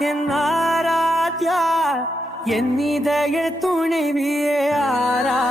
என் ஆராத்யா என் இதய துணைவியே ஆரா